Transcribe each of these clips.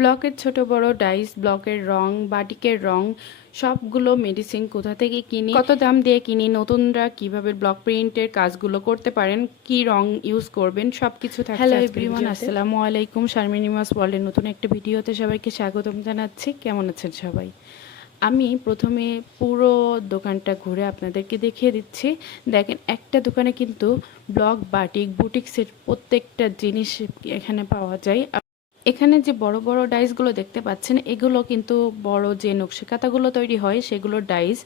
ব্লকের ছোট বড় ডাইস ব্লকের রং বাটিকের রং সবগুলো মেডিসিন কোথা থেকে কিনি কত দাম দিয়ে কিনি নতুনরা কীভাবে ব্লক প্রিন্টের কাজগুলো করতে পারেন কি রং ইউজ করবেন সবকিছু থাকে হ্যালো এভরিওয়ান আসসালামু আলাইকুম শারমিনিমাস ওয়ার্ল্ডের নতুন একটা ভিডিওতে সবাইকে স্বাগতম জানাচ্ছি। কেমন আছেন সবাই? আমি প্রথমে পুরো দোকানটা ঘুরে আপনাদেরকে দেখিয়ে দিচ্ছি। দেখেন একটা দোকানে কিন্তু ব্লক বাটিক বুটিক্সের প্রত্যেকটা জিনিস এখানে পাওয়া যায়। এখানে যে বড় বড় ডাইসগুলো দেখতে পাচ্ছেন, এগুলো কিন্তু বড় যে নকশি কাঁথাগুলো তৈরি হয় সেগুলো ডাইস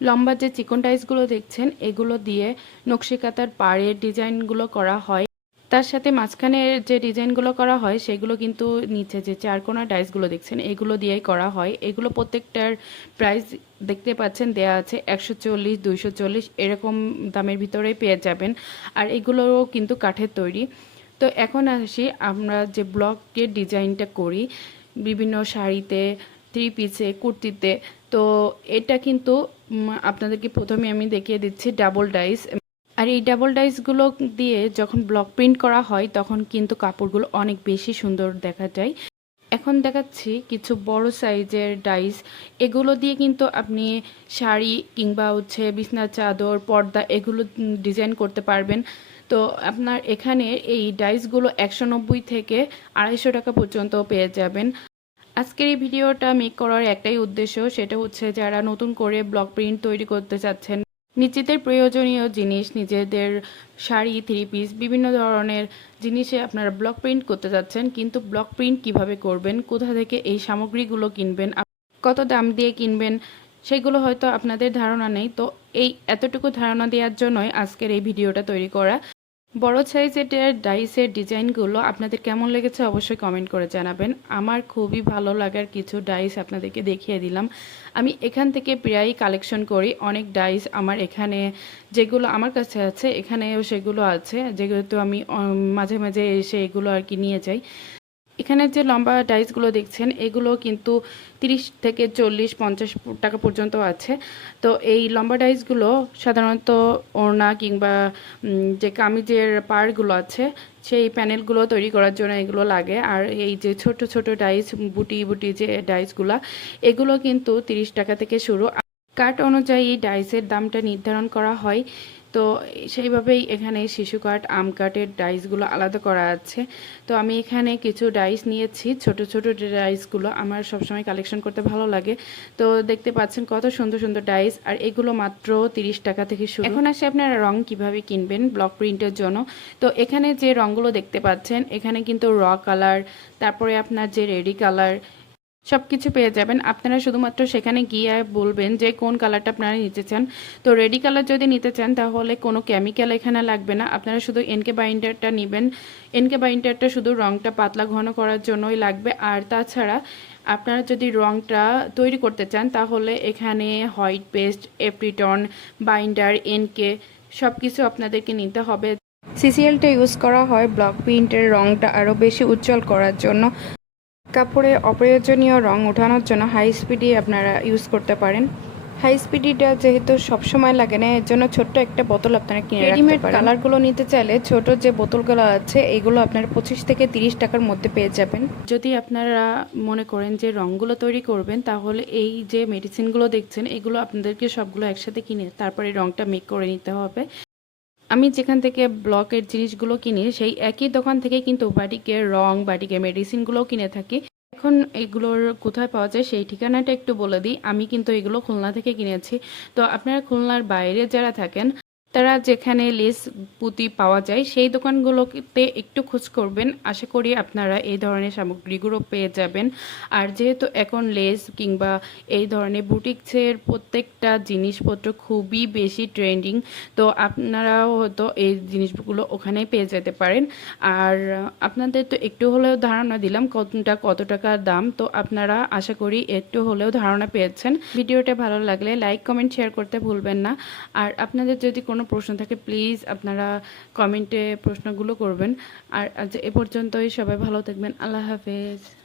লম্বা যে চিকন ডাইসগুলো দেখছেন, এগুলো দিয়ে নকশি কাঁথার পাড়ের ডিজাইনগুলো করা হয়। তার সাথে মাঝখানের যে ডিজাইনগুলো করা হয়, সেগুলো কিন্তু নিচে যে চারকোনা ডাইসগুলো দেখছেন, এগুলো দিয়েই করা হয়। এগুলো প্রত্যেকটার প্রাইস দেখতে পাচ্ছেন, দেয়া আছে একশো চল্লিশ, দুইশো চল্লিশ, এরকম দামের ভিতরেই পেয়ে যাবেন। আর এগুলোও কিন্তু কাঠের তৈরি। তো এখন আসি আমরা যে ব্লকের ডিজাইনটা করি, বিভিন্ন শাড়িতে থ্রি পিসে কুর্তিতে, তো এটা কিন্তু আপনাদেরকে প্রথমে আমি দেখিয়ে দিচ্ছি ডাবল ডাইস আর এই ডাবল ডাইসগুলো দিয়ে যখন ব্লক প্রিন্ট করা হয়, তখন কিন্তু কাপড়গুলো অনেক বেশি সুন্দর দেখা যায়। এখন দেখাচ্ছি কিছু বড় সাইজের ডাইস এগুলো দিয়ে কিন্তু আপনি শাড়ি কিংবা হচ্ছে বিছনার চাদর, পর্দা এগুলো ডিজাইন করতে পারবেন। তো আপনার এখানে এই ডাইসগুলো একশো নব্বই থেকে আড়াইশো টাকা পর্যন্ত পেয়ে যাবেন। আজকের এই ভিডিওটা মেক করার একটাই উদ্দেশ্য, সেটা হচ্ছে যারা নতুন করে ব্লক প্রিন্ট তৈরি করতে চাচ্ছেন, নিজেদের প্রয়োজনীয় জিনিস, নিজেদের শাড়ি থ্রি পিস বিভিন্ন ধরনের জিনিসে আপনারা ব্লক প্রিন্ট করতে চাচ্ছেন, কিন্তু ব্লক প্রিন্ট কীভাবে করবেন, কোথা থেকে এই সামগ্রীগুলো কিনবেন কত দাম দিয়ে কিনবেন, সেগুলো হয়তো আপনাদের ধারণা নেই। তো এই এতটুকু ধারণা দেওয়ার জন্যই আজকের এই ভিডিওটা তৈরি করা। বড় সাইজের ডাইসের ডিজাইনগুলো আপনাদের কেমন লেগেছে অবশ্যই কমেন্ট করে জানাবেন। আমার খুবই ভালো লাগার কিছু ডাইস আপনাদেরকে দেখিয়ে দিলাম। আমি এখান থেকে প্রায়ই কালেকশন করি। অনেক ডাইস আমার এখানে যেগুলো আমার কাছে আছে, এখানেও সেগুলো আছে। যেগুলো আমি মাঝে মাঝে এসে এগুলো আর কি নিয়ে যাই। এখানে যে লম্বা ডাইসগুলো দেখছেন, এগুলো কিন্তু তিরিশ থেকে চল্লিশ, পঞ্চাশ টাকা পর্যন্ত আছে। তো এই লম্বা ডাইসগুলো সাধারণত ওড়না কিংবা যে কামিজের পাড়গুলো আছে, সেই প্যানেলগুলো তৈরি করার জন্য এগুলো লাগে। আর এই যে ছোট ছোট ডাইস বুটি বুটি যে ডাইসগুলো এগুলো কিন্তু তিরিশ টাকা থেকে শুরু। কাট অনুযায়ী ডাইসের দামটা নির্ধারণ করা হয় তো সেইভাবেই এখানে শিশু কাঠ, আম কাঠের ডাইসগুলো আলাদা করা আছে। তো আমি এখানে কিছু ডাইস নিয়েছি, ছোট ছোট ডাইসগুলো আমার সবসময় কালেকশন করতে ভালো লাগে। তো দেখতে পাচ্ছেন কত সুন্দর সুন্দর ডাইস, আর এগুলো মাত্র তিরিশ টাকা থেকে শুরু। এখন আসে আপনারা রং কীভাবে কিনবেন ব্লক প্রিন্টের জন্য। তো এখানে যে রঙগুলো দেখতে পাচ্ছেন, এখানে কিন্তু র কালার, তারপরে আপনার যে রেডি কালার সব কিছু পেয়ে যাবেন। আপনারা শুধুমাত্র সেখানে গিয়ে বলবেন যে, কোন কালারটা আপনারা নিতে চান। তো রেডি কালার যদি নিতে চান, তাহলে কোনো কেমিক্যাল এখানে লাগবে না। আপনারা শুধু এনকে বাইন্ডারটা নেবেন। এনকে বাইন্ডারটা শুধু রংটা পাতলা ঘন করার জন্যই লাগবে। আর তাছাড়া আপনারা যদি রংটা তৈরি করতে চান, তাহলে এখানে হোয়াইট পেস্ট এপ্রিটন বাইন্ডার এনকে সব কিছু আপনাদেরকে নিতে হবে। সিসিএলটা ইউজ করা হয় ব্লক প্রিন্টের রংটা আরও বেশি উজ্জ্বল করার জন্য। কাপড়ে অপ্রয়োজনীয় রং ওঠানোর জন্য হাই স্পিডি আপনারা ইউজ করতে পারেন। হাই স্পিডিটা যেহেতু সবসময় লাগে না এর জন্য ছোট্ট একটা বোতল আপনারা কিনে রেডিমেড কালারগুলো নিতে চাইলে ছোট যে বোতলগুলো আছে এগুলো আপনারা পঁচিশ থেকে তিরিশ টাকার মধ্যে পেয়ে যাবেন। যদি আপনারা মনে করেন যে রঙগুলো তৈরি করবেন তাহলে এই যে মেডিসিনগুলো দেখছেন এগুলো আপনাদেরকে সবগুলো একসাথে কিনে তারপরে রংটা মেক করে নিতে হবে। আমি যেখান থেকে ব্লকের জিনিসগুলো কিনি, সেই একই দোকান থেকে কিন্তু বাটিকের রং, বাটিকের মেডিসিনগুলোও কিনে থাকি। এখন এগুলোর কোথায় পাওয়া যায় সেই ঠিকানাটা একটু বলে দিই। আমি কিন্তু এগুলো খুলনা থেকে কিনেছি। তো আপনারা খুলনার বাইরে যারা থাকেন তারা যেখানে লেস পুঁতি পাওয়া যায়, সেই দোকানগুলোতে একটু খোঁজ করবেন। আশা করি আপনারা এই ধরনের সামগ্রীগুলো পেয়ে যাবেন। আর যেহেতু এখন লেস কিংবা এই ধরনের বুটিক্সের প্রত্যেকটা জিনিসপত্র খুবই বেশি ট্রেন্ডিং, তো আপনারাও হয়তো এই জিনিসগুলো ওখানেই পেয়ে যেতে পারেন। আর আপনাদের তো একটু হলেও ধারণা দিলাম কতটা কত টাকা দাম, তো আপনারা আশা করি একটু হলেও ধারণা পেয়েছেন। ভিডিওটা ভালো লাগলে লাইক, কমেন্ট, শেয়ার করতে ভুলবেন না। আর আপনাদের যদি কোনো প্রশ্ন থাকে প্লিজ আপনারা কমেন্টে প্রশ্নগুলো করবেন। আর আজ এ পর্যন্তই, সবাই ভালো থাকবেন, আল্লাহ হাফেজ।